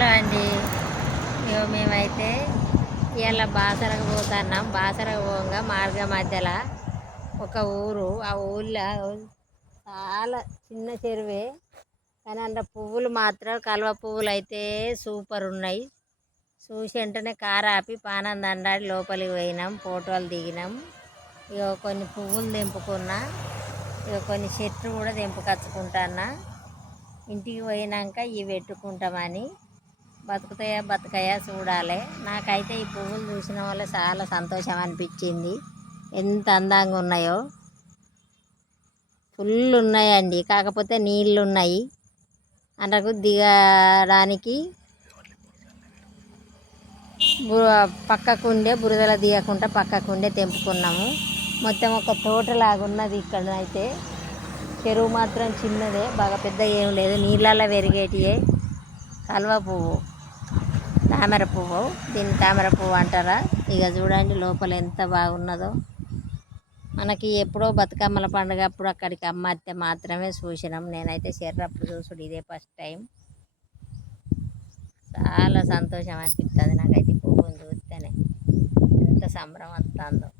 Hello అండి. ఇగో మేమైతే ఇవాళ బాసరకు పోతున్నాం. బాసరకు పోగా మార్గ మధ్యలో ఒక ఊరు, ఆ ఊళ్ళో చాలా చిన్న చెరువే, కానీ అందులో పువ్వులు మాత్రం కలువ పువ్వులు అయితే సూపర్ ఉన్నాయి. చూసి వెంటనే కారు ఆపి పానం దండాడి లోపలికి పోయినాం, ఫోటోలు దిగినాం. ఇక కొన్ని పువ్వులు తెంపుకున్నా, ఇక కొన్ని చెట్లు కూడా తెంపుకచ్చుకుంటున్నా. ఇంటికి పోయినాక ఇవి పెట్టుకుంటామని, బతుకుతాయా బతకయా చూడాలి. నాకైతే ఈ పువ్వులు చూసిన వల్ల చాలా సంతోషం అనిపించింది. ఎంత అందంగా ఉన్నాయో, ఫుల్ ఉన్నాయండి. కాకపోతే నీళ్ళు ఉన్నాయి, అందుకు దిగడానికి పక్కకుండే బురదల దిగకుండా పక్కకుండే తెంపుకున్నాము. మొత్తం ఒక తోటలాగా ఉన్నది ఇక్కడ. అయితే చెరువు మాత్రం చిన్నదే, బాగా పెద్ద ఏం లేదు. నీళ్ళల్లో పెరిగేటియే కలువ పువ్వు, తామర పువ్వు. దీన్ని తామర పువ్వు అంటారా? ఇక చూడండి లోపల ఎంత బాగున్నదో. మనకి ఎప్పుడో బతుకమ్మల పండుగ అప్పుడు అక్కడికి అమ్మత్తే మాత్రమే చూసినాం. నేనైతే చెర్రప్పుడు చూసుడు ఇదే ఫస్ట్ టైం. చాలా సంతోషం అనిపిస్తుంది నాకైతే పువ్వుని చూస్తేనే, ఎంత సంబరం వస్తుందో.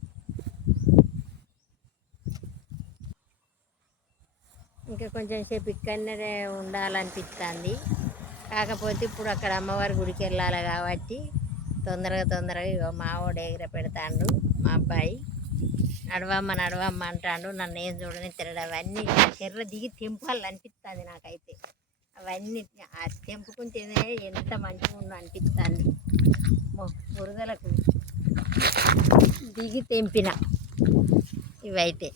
ఇంకా కొంచెం సేపు ఇక్కడనే ఉండాలనిపిస్తుంది. కాకపోతే ఇప్పుడు అక్కడ అమ్మవారి గుడికి వెళ్ళాలి కాబట్టి తొందరగా ఇగో మావోడు ఎగిర పెడతాడు. మా అబ్బాయి నడవమ్మ అంటాడు. నన్ను ఏం చూడని తిరగడం. అవన్నీ చెర్ర దిగి తెంపాలనిపిస్తుంది నాకైతే. అవన్నీ తెంపుకుంటేనే ఎంత మంచిగా ఉందో అనిపిస్తుంది. బురదలకు దిగి తెంపిన ఇవైతే